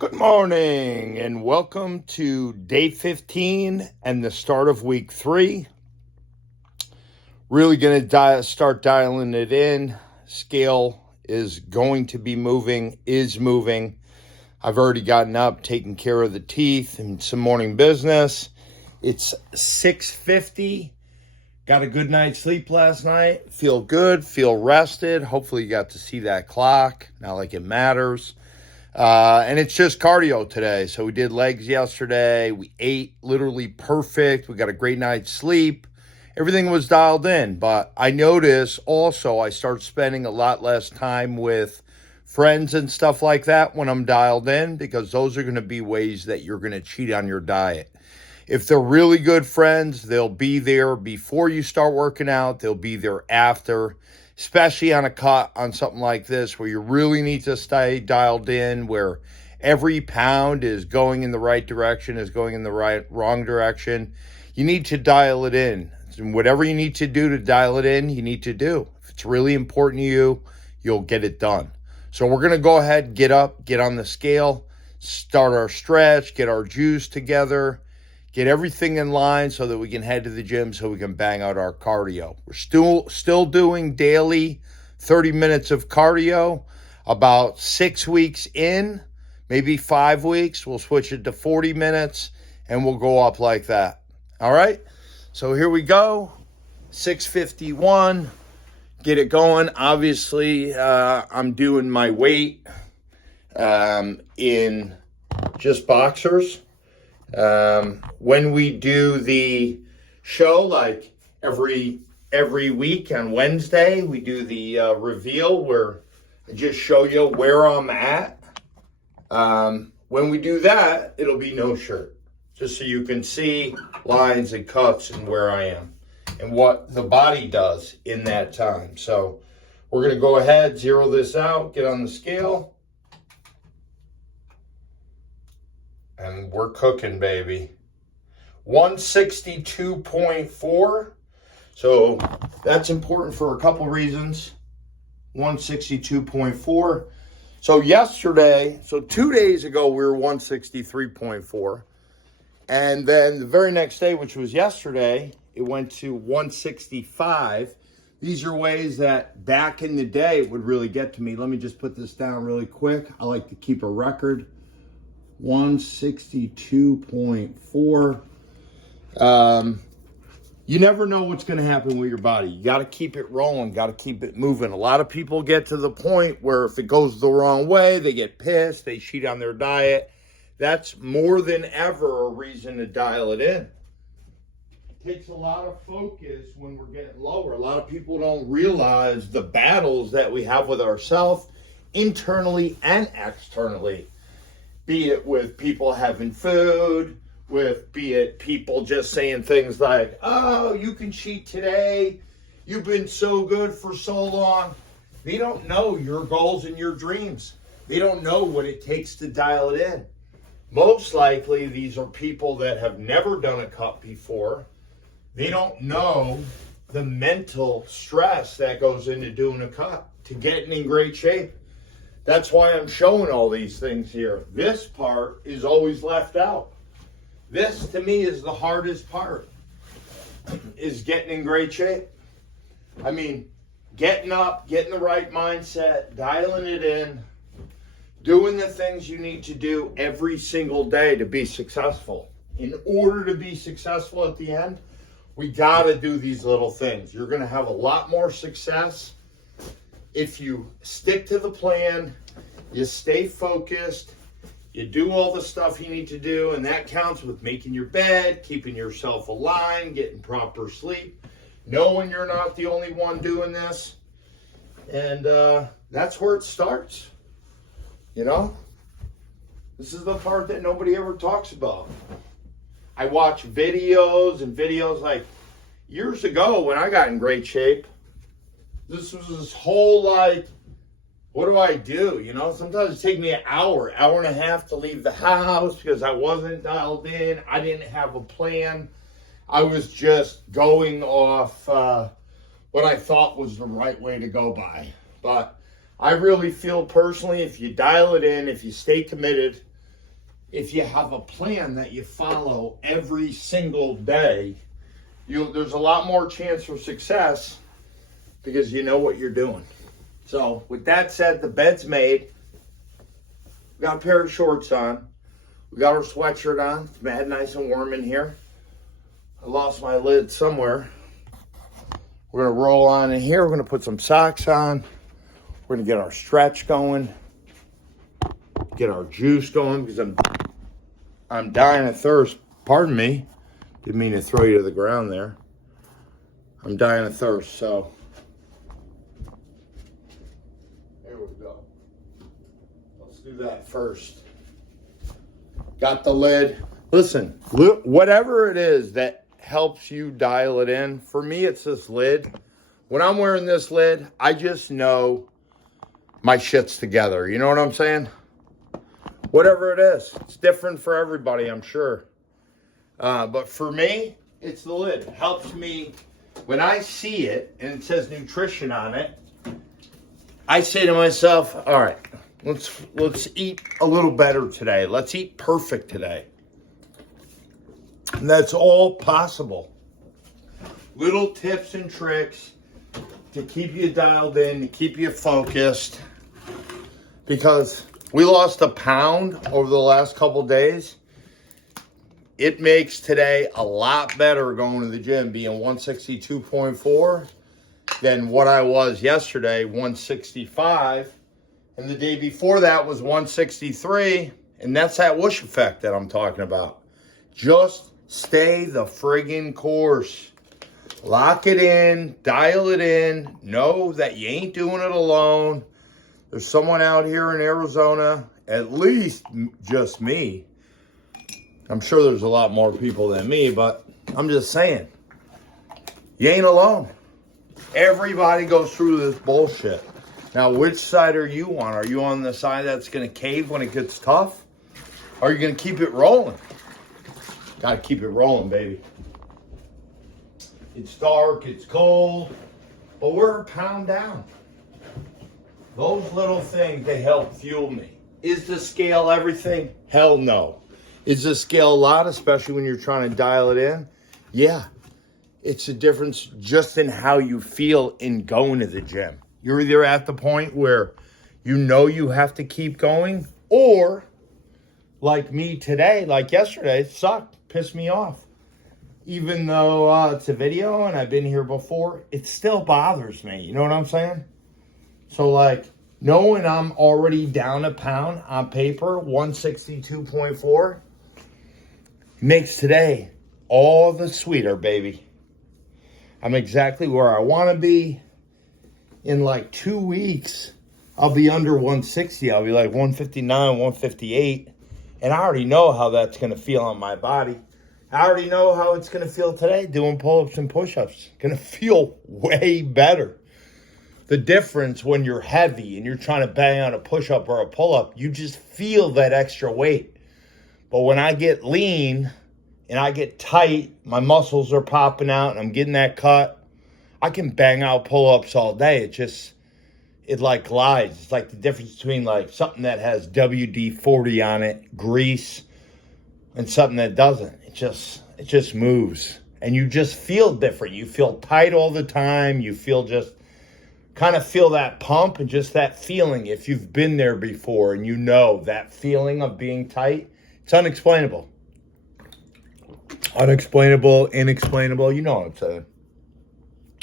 Good morning and welcome to day 15 and the start of week 3. Really going to start dialing it in. Scale is going to be moving, is moving. I've already gotten up, taken care of the teeth and some morning business. It's 6:50. Got a good night's sleep last night. Feel good, feel rested. Hopefully you got to see that clock. Not like it matters. And it's just cardio today. So we did legs yesterday. We ate literally perfect. We got a great night's sleep. Everything was dialed in. But I notice also I start spending a lot less time with friends and stuff like that when I'm dialed in, because those are going to be ways that you're going to cheat on your diet. If they're really good friends, they'll be there before you start working out. They'll be there after, especially on a cut on something like this where you really need to stay dialed in, where every pound is going in the right direction, is going in the wrong direction. You need to dial it in. And whatever you need to do to dial it in, you need to do. If it's really important to you, you'll get it done. So we're going to go ahead, get up, get on the scale, start our stretch, get our juice together, get everything in line so that we can head to the gym so we can bang out our cardio. We're still doing daily 30 minutes of cardio. About 6 weeks in, maybe 5 weeks, we'll switch it to 40 minutes and we'll go up like that. All right? So here we go. 6:51. Get it going. Obviously, I'm doing my weight in just boxers. When we do the show, like every week on Wednesday, we do the reveal where I just show you where I'm at. When we do that, it'll be no shirt, just so you can see lines and cuts and where I am and what the body does in that time. So we're going to go ahead, zero this out, get on the scale. And we're cooking, baby. 162.4. So that's important for a couple reasons. 162.4. So 2 days ago, we were 163.4. And then the very next day, which was yesterday, it went to 165. These are ways that back in the day it would really get to me. Let me just put this down really quick. I like to keep a record. 162.4. You never know what's going to happen with your body. You got to keep it rolling, got to keep it moving. A lot of people get to the point where if it goes the wrong way, they get pissed, they cheat on their diet. That's more than ever a reason to dial it in. It takes a lot of focus when we're getting lower. A lot of people don't realize the battles that we have with ourselves internally and externally. Be it with people having food, be it people just saying things like, oh, you can cheat today. You've been so good for so long. They don't know your goals and your dreams. They don't know what it takes to dial it in. Most likely, these are people that have never done a cut before. They don't know the mental stress that goes into doing a cut, to getting in great shape. That's why I'm showing all these things here. This part is always left out. This, to me, is the hardest part, is getting in great shape. I mean, getting up, getting the right mindset, dialing it in, doing the things you need to do every single day to be successful. In order to be successful at the end, we got to do these little things. You're going to have a lot more success if you stick to the plan, you stay focused, you do all the stuff you need to do, and that counts with making your bed, keeping yourself aligned, getting proper sleep, knowing you're not the only one doing this. And that's where it starts. You know? This is the part that nobody ever talks about. I watch videos like years ago when I got in great shape. This was this whole like, what do I do? You know, sometimes it take me an hour and a half to leave the house because I wasn't dialed in. I didn't have a plan. I was just going off what I thought was the right way to go by. But I really feel personally, if you dial it in, if you stay committed, if you have a plan that you follow every single day, there's a lot more chance for success because you know what you're doing. So with that said, the bed's made. We got a pair of shorts on. We got our sweatshirt on. It's mad nice and warm in here. I lost my lid somewhere. We're gonna roll on in here. We're gonna put some socks on. We're gonna get our stretch going. Get our juice going because I'm dying of thirst. Pardon me. Didn't mean to throw you to the ground there. I'm dying of thirst, so. There we go. Let's do that first. Got the lid. Listen, whatever it is that helps you dial it in. For me, it's this lid. When I'm wearing this lid, I just know my shit's together. You know what I'm saying? Whatever it is. It's different for everybody, I'm sure. But for me, it's the lid. It helps me, when I see it and it says nutrition on it, I say to myself, all right, let's eat a little better today. Let's eat perfect today. And that's all possible. Little tips and tricks to keep you dialed in, to keep you focused. Because we lost a pound over the last couple days. It makes today a lot better going to the gym, being 162.4 than what I was yesterday, 165. And the day before that was 163. And that's that whoosh effect that I'm talking about. Just stay the friggin' course. Lock it in, dial it in, know that you ain't doing it alone. There's someone out here in Arizona, at least just me. I'm sure there's a lot more people than me, but I'm just saying, you ain't alone. Everybody goes through this bullshit. Now, which side are you on? Are you on the side that's going to cave when it gets tough? Or are you going to keep it rolling? Got to keep it rolling, baby. It's dark, it's cold, but we're a pound down. Those little things, they help fuel me. Is the scale everything? Hell no. Is the scale a lot, especially when you're trying to dial it in? Yeah. It's a difference just in how you feel in going to the gym. You're either at the point where you know you have to keep going, or like me today, like yesterday, it sucked, pissed me off. Even though it's a video and I've been here before, it still bothers me. You know what I'm saying? So like, knowing I'm already down a pound on paper, 162.4, makes today all the sweeter, baby. I'm exactly where I want to be. In like 2 weeks, I'll be under 160. I'll be like 159, 158. And I already know how that's going to feel on my body. I already know how it's going to feel today doing pull-ups and push-ups. Going to feel way better. The difference when you're heavy and you're trying to bang out a push-up or a pull-up, you just feel that extra weight. But when I get lean and I get tight, my muscles are popping out and I'm getting that cut, I can bang out pull-ups all day. It like glides. It's like the difference between like something that has WD-40 on it, grease, and something that doesn't. It just moves. And you just feel different. You feel tight all the time. You feel just kind of feel that pump and just that feeling. If you've been there before and you know that feeling of being tight, it's unexplainable. Unexplainable, inexplainable. You know what I'm saying.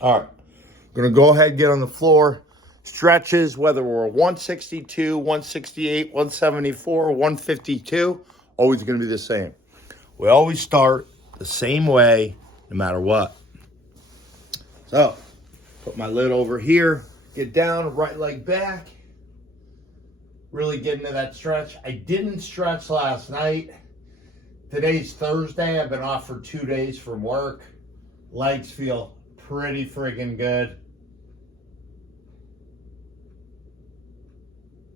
All right. I'm going to go ahead and get on the floor. Stretches, whether we're 162, 168, 174, 152, always going to be the same. We always start the same way, no matter what. So, put my lid over here, get down, right leg back. Really get into that stretch. I didn't stretch last night. Today's Thursday. I've been off for 2 days from work. Legs feel pretty friggin' good.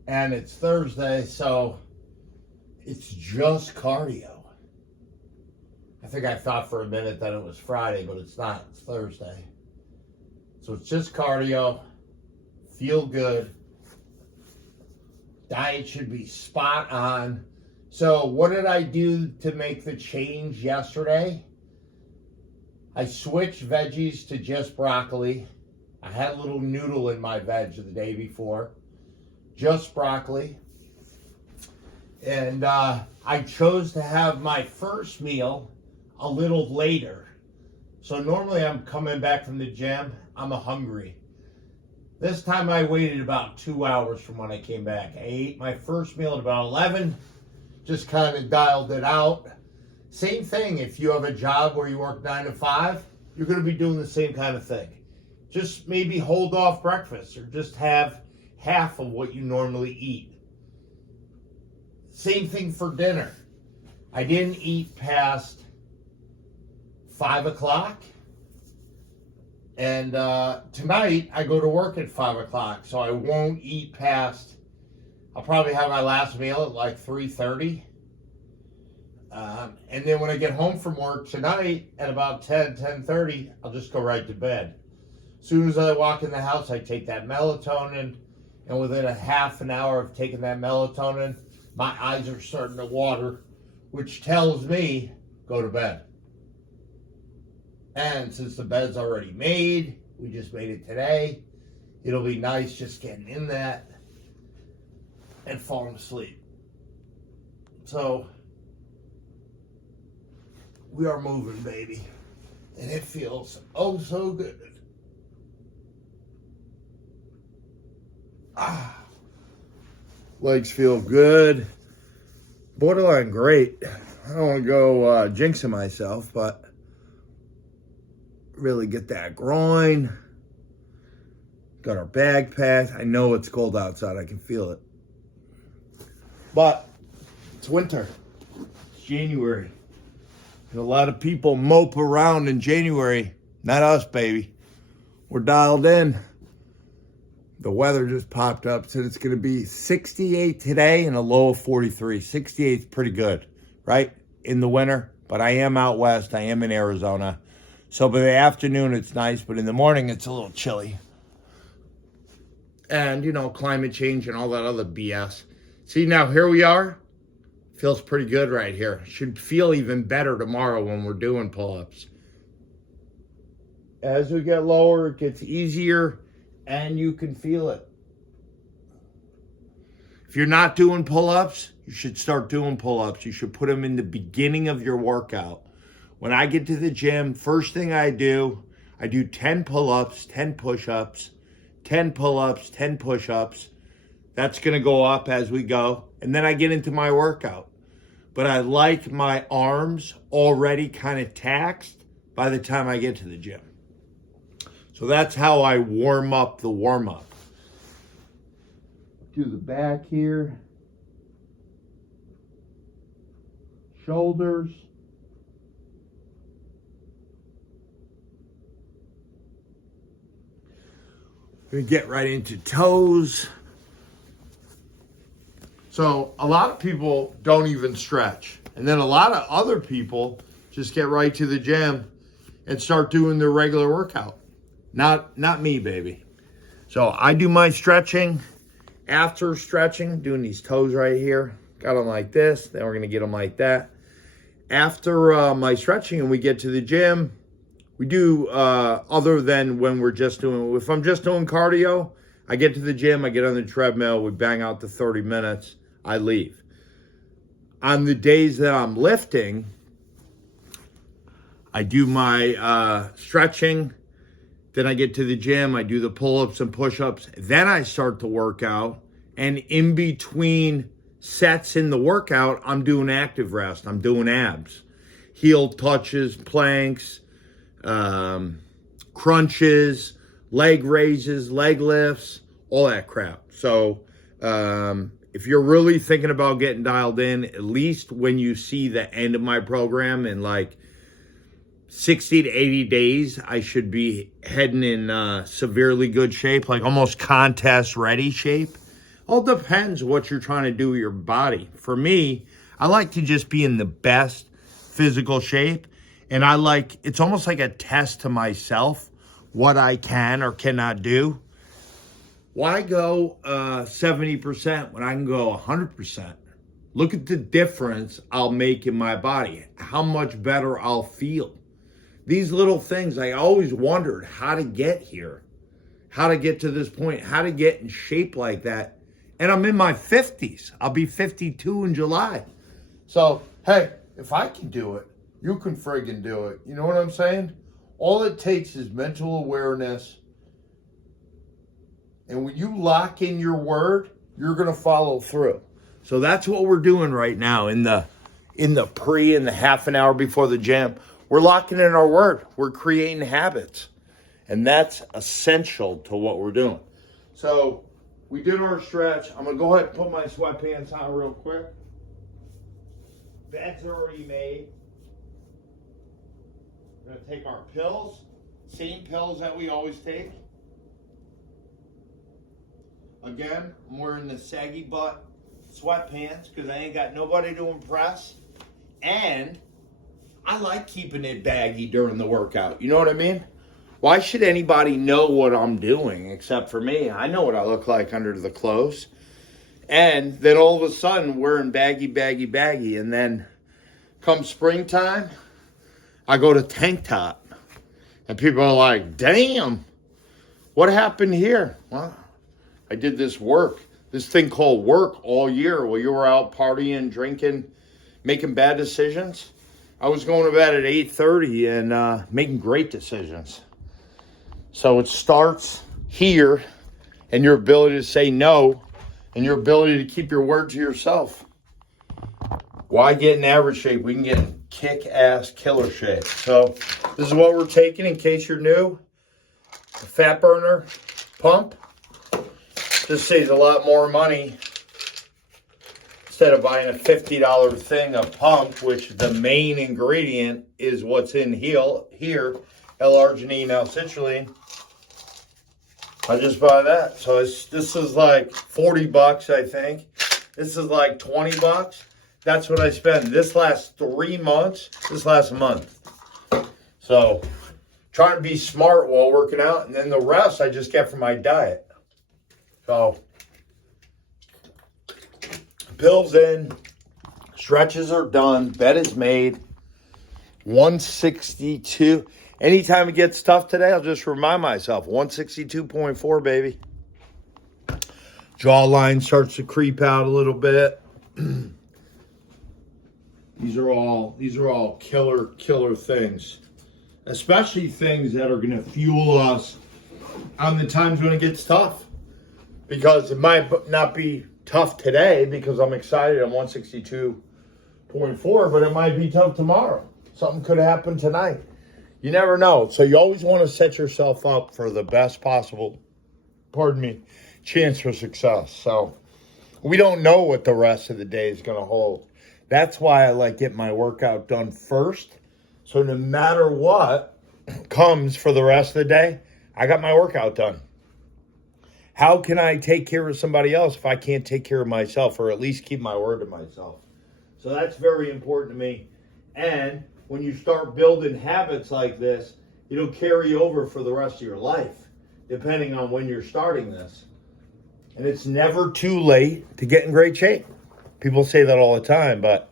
And it's Thursday, so it's just cardio. I think I thought for a minute that it was Friday, but it's not. It's Thursday. So it's just cardio. Feel good. Diet should be spot on. So what did I do to make the change yesterday? I switched veggies to just broccoli. I had a little noodle in my veg the day before. Just broccoli. And I chose to have my first meal a little later. So normally I'm coming back from the gym, I'm hungry. This time I waited about 2 hours from when I came back. I ate my first meal at about 11, just kind of dialed it out. Same thing, if you have a job where you work 9 to 5, you're going to be doing the same kind of thing. Just maybe hold off breakfast or just have half of what you normally eat. Same thing for dinner. I didn't eat past 5 o'clock. And tonight I go to work at 5 o'clock, so I won't eat past, I'll probably have my last meal at like 3:30. And then when I get home from work tonight at about 10:30, I'll just go right to bed. As soon as I walk in the house, I take that melatonin, and within a half an hour of taking that melatonin, my eyes are starting to water, which tells me go to bed. And since the bed's already made, we just made it today, it'll be nice just getting in that and falling asleep. So, we are moving, baby. And it feels oh so good. Legs feel good. Borderline great. I don't want to go jinxing myself, but really get that groin. Got our bag packed. I know it's cold outside. I can feel it. But it's winter. It's January. And a lot of people mope around in January. Not us, baby. We're dialed in. The weather just popped up. Said it's going to be 68 today and a low of 43. 68 is pretty good, right? In the winter. But I am out west. I am in Arizona. So by the afternoon, it's nice, but in the morning, it's a little chilly. And, you know, climate change and all that other BS. See, now here we are. Feels pretty good right here. Should feel even better tomorrow when we're doing pull-ups. As we get lower, it gets easier, and you can feel it. If you're not doing pull-ups, you should start doing pull-ups. You should put them in the beginning of your workout. When I get to the gym, first thing I do 10 pull-ups, 10 push-ups, 10 pull-ups, 10 push-ups. That's going to go up as we go. And then I get into my workout. But I like my arms already kind of taxed by the time I get to the gym. So that's how I warm up the warm-up. Do the back here. Shoulders. Gonna get right into toes. So a lot of people don't even stretch. And then a lot of other people just get right to the gym and start doing their regular workout. Not me, baby. So I do my stretching. After stretching, doing these toes right here. Got them like this. Then we're gonna get them like that. After my stretching and we get to the gym, we do, other than when we're just doing, if I'm just doing cardio, I get to the gym, I get on the treadmill, we bang out the 30 minutes, I leave. On the days that I'm lifting, I do my stretching, then I get to the gym, I do the pull-ups and push-ups, then I start the workout, and in between sets in the workout, I'm doing active rest, I'm doing abs, heel touches, planks, crunches, leg raises, leg lifts, all that crap. So if you're really thinking about getting dialed in, at least when you see the end of my program in like 60 to 80 days, I should be heading in severely good shape, like almost contest ready shape. All depends what you're trying to do with your body. For me, I like to just be in the best physical shape. And it's almost like a test to myself, what I can or cannot do. Why go 70% when I can go 100%? Look at the difference I'll make in my body, how much better I'll feel. These little things, I always wondered how to get here, how to get to this point, how to get in shape like that. And I'm in my 50s. I'll be 52 in July. So, hey, if I can do it, you can friggin' do it. You know what I'm saying? All it takes is mental awareness. And when you lock in your word, you're going to follow through. So that's what we're doing right now in the half an hour before the gym. We're locking in our word. We're creating habits. And that's essential to what we're doing. So we did our stretch. I'm going to go ahead and put my sweatpants on real quick. Bed's already made. We're going to take our pills. Same pills that we always take. Again, I'm wearing the saggy butt sweatpants because I ain't got nobody to impress. And I like keeping it baggy during the workout. You know what I mean? Why should anybody know what I'm doing except for me? I know what I look like under the clothes. And then all of a sudden, wearing baggy. And then come springtime, I go to tank top. And people are like, damn, what happened here? Well, I did this thing called work all year while you were out partying, drinking, making bad decisions. I was going to bed at 8:30 and making great decisions. So it starts here and your ability to say no and your ability to keep your word to yourself. Why get in average shape? We can get in kick-ass killer shape. So this is what we're taking in case you're new. The fat burner pump. Just saves a lot more money instead of buying a $50 thing of pump, which the main ingredient is what's in here, L-arginine, L-citrulline. I just buy that. So this is like 40 bucks, I think. This is like 20 bucks. That's what I spend. This lasts 3 months. This lasts a month. So trying to be smart while working out. And then the rest I just get from my diet. So pills in, stretches are done, bed is made. 162. Anytime it gets tough today, I'll just remind myself, 162.4, baby. Jawline starts to creep out a little bit. These are all killer things. Especially things that are going to fuel us on the times when it gets tough. Because it might not be tough today because I'm excited. I'm 162.4, but it might be tough tomorrow. Something could happen tonight. You never know. So you always want to set yourself up for the best possible, chance for success. So we don't know what the rest of the day is going to hold. That's why I like getting my workout done first. So no matter what comes for the rest of the day, I got my workout done. How can I take care of somebody else if I can't take care of myself, or at least keep my word to myself? So that's very important to me. And when you start building habits like this, it'll carry over for the rest of your life, depending on when you're starting this. And it's never too late to get in great shape. People say that all the time, but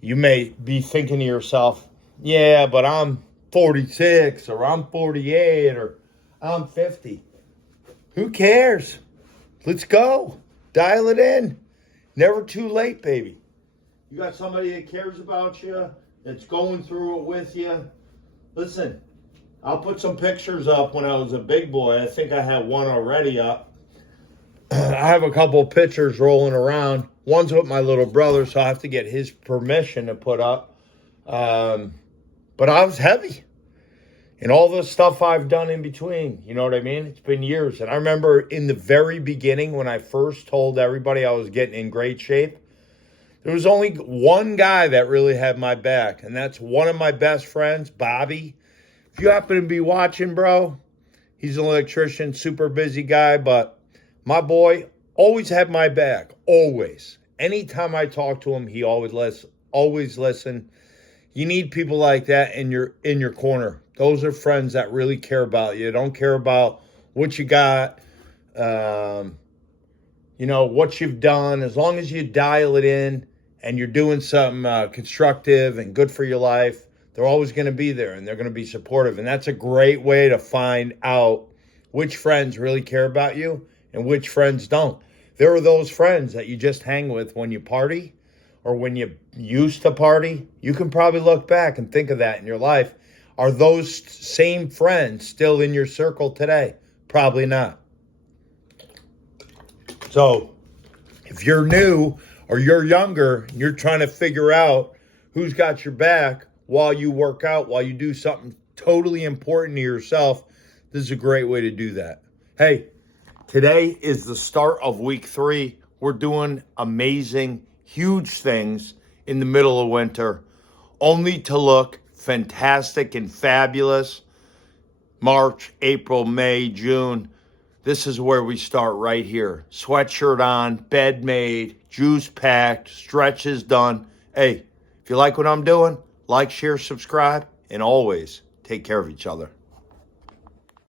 you may be thinking to yourself, yeah, but I'm 46 or I'm 48 or I'm 50. Who cares? Let's go. Dial it in. Never too late, baby. You got somebody that cares about you, that's going through it with you. Listen, I'll put some pictures up when I was a big boy. I think I have one already up. I have a couple of pictures rolling around. One's with my little brother, so I have to get his permission to put up. But I was heavy. And all the stuff I've done in between, you know what I mean? It's been years. And I remember in the very beginning when I first told everybody I was getting in great shape, there was only one guy that really had my back. And that's one of my best friends, Bobby. If you happen to be watching, bro, he's an electrician, super busy guy. But my boy always had my back, always. Anytime I talk to him, he always listen. You need people like that in your corner. Those are friends that really care about you. Don't care about what you got. what you've done, as long as you dial it in and you're doing something constructive and good for your life, they're always going to be there and they're going to be supportive. And that's a great way to find out which friends really care about you and which friends don't. There are those friends that you just hang with when you party or when you used to party. You can probably look back and think of that in your life. Are those same friends still in your circle today? Probably not. So if you're new or you're younger and you're trying to figure out who's got your back while you work out, while you do something totally important to yourself, this is a great way to do that. Hey, today is the start of week 3. We're doing amazing, huge things in the middle of winter, only to look fantastic and fabulous. March, April, May, June. This is where we start right here. Sweatshirt on, bed made, juice packed, stretches done. Hey, if you like what I'm doing, like, share, subscribe, and always take care of each other.